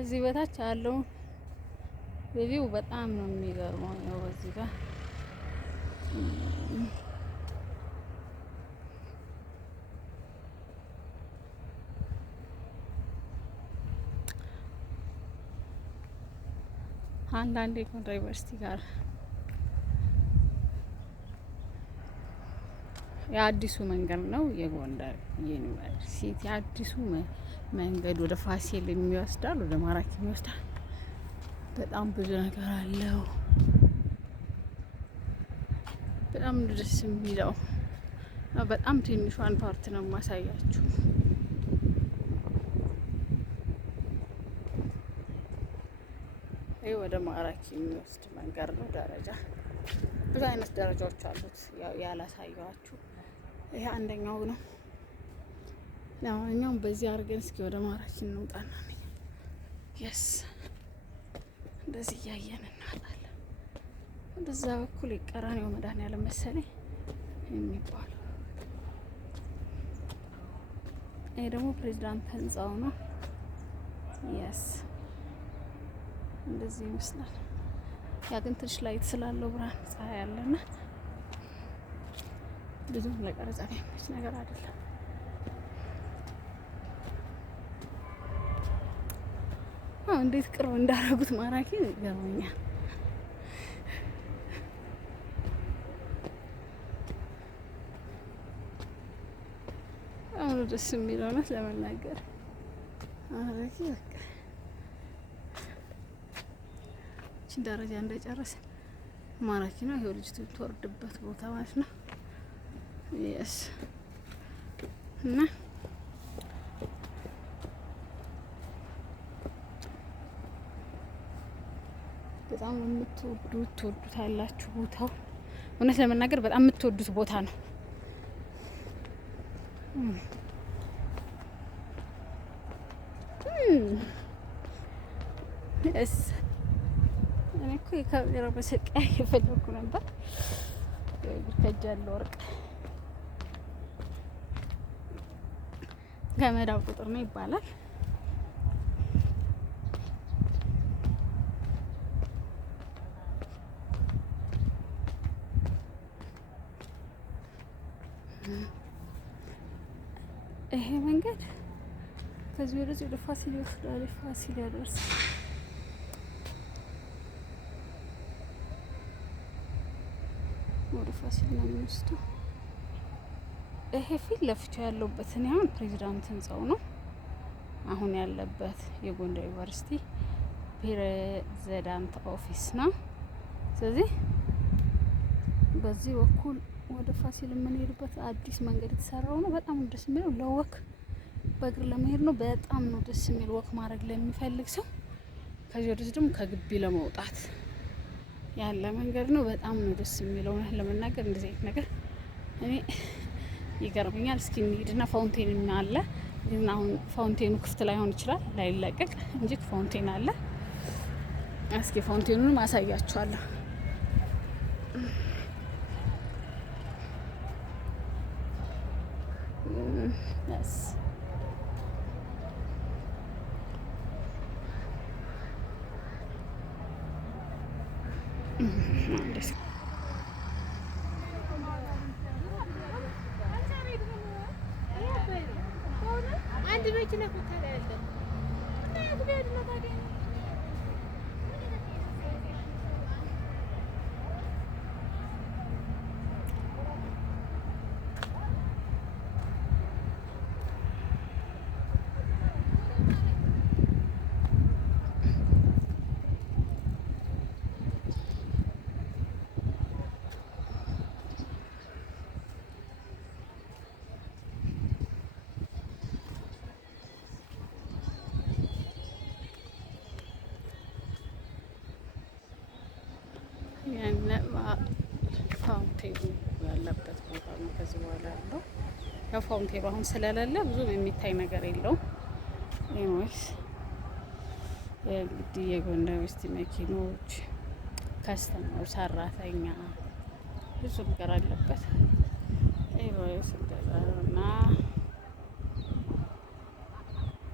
ከዚህ በታች ያለው ቪው በጣም ነው የሚገርመው። ያው በዚህ ጋር አንዳንዴ ጎንደር ዩኒቨርሲቲ ጋር የአዲሱ መንገድ ነው የጎንደር ዩኒቨርሲቲ አዲሱ መንገድ ወደ ፋሲል የሚወስዳል፣ ወደ ማራኪ የሚወስዳል። በጣም ብዙ ነገር አለው። በጣም ደስ የሚለው በጣም ትንሿን ፓርት ነው የማሳያችሁ። ይህ ወደ ማራኪ የሚወስድ መንገድ ነው። ደረጃ ብዙ አይነት ደረጃዎች አሉት። ያው ያላሳየዋችሁ ይሄ አንደኛው ነው። ለማንኛውም በዚህ አድርገን እስኪ ወደ ማራኪ እንውጣና የስ እንደዚህ እያየን እናጣለን። እንደዛ በኩል የቀራኔው መድኃኒዓለም መሰለኝ የሚባለው። ይሄ ደግሞ ፕሬዚዳንት ህንጻው ነው። የስ እንደዚህ ይመስላል። ያ ግን ትንሽ ላይት ስላለው ብርሃን ፀሐይ ያለና ብዙም ለቀረጻ የሚመች ነገር አይደለም። እንዴት ቅርብ እንዳደረጉት ማራኪ ይገርመኛል። አሁን ደስ የሚለው ነው ለመናገር ማራኪ በቃ እቺ ደረጃ እንደጨረሰ ማራኪ ነው። ይሄው ልጅቱ ትወርድበት ቦታ ማለት ነው። የስ እና በጣም ትወዱታላችሁ ቦታው። እውነት ለመናገር በጣም የምትወዱት ቦታ ነው። እስ እኔ እኮ የካሜራ መሰቀያ እየፈለኩ ነበር። ከጃለው ወርቅ ገመዳው ቁጥር ነው ይባላል። ይሄ መንገድ ከዚህ ወደዚህ ወደ ፋሲል ይወስዳል። ፋሲል ያደርሳል። ወደ ፋሲል ነው የሚወስደው። ይሄ ፊት ለፊቱ ያለበት እኔ አሁን ፕሬዚዳንት ህንጻው ነው አሁን ያለበት የጎንደር ዩኒቨርሲቲ ፕሬዚዳንት ኦፊስ ነው። ስለዚህ በዚህ በኩል ወደ ፋሲል የምንሄድበት አዲስ መንገድ የተሰራው ነው። በጣም ደስ የሚለው ለወክ በእግር ለመሄድ ነው። በጣም ነው ደስ የሚል ወክ ማድረግ ለሚፈልግ ሰው። ከዚህ ወደዚህ ደግሞ ከግቢ ለመውጣት ያለ መንገድ ነው። በጣም ነው ደስ የሚለው ነው ለመናገር። እንደዚህ አይነት ነገር እኔ ይገርመኛል። እስኪ እንሂድና ፋውንቴን አለ። ግን አሁን ፋውንቴኑ ክፍት ላይሆን ይችላል ላይለቀቅ እንጂ ፋውንቴን አለ። እስኪ ፋውንቴኑን ማሳያችኋለሁ። Yes. አንድ መኪና ኮታላ ያለ ፋውንቴኑ ያለበት ቦታ ነው። ከዚህ በኋላ ያለው ያው ፋውንቴኑ አሁን ስለሌለ ብዙም የሚታይ ነገር የለውም። ኤኒዌይስ እንግዲህ የጎንደር ዩኒቨርሲቲ መኪኖች፣ ከስተመር፣ ሰራተኛ ብዙ ነገር አለበት። ኤኒዌይስ እንደዛና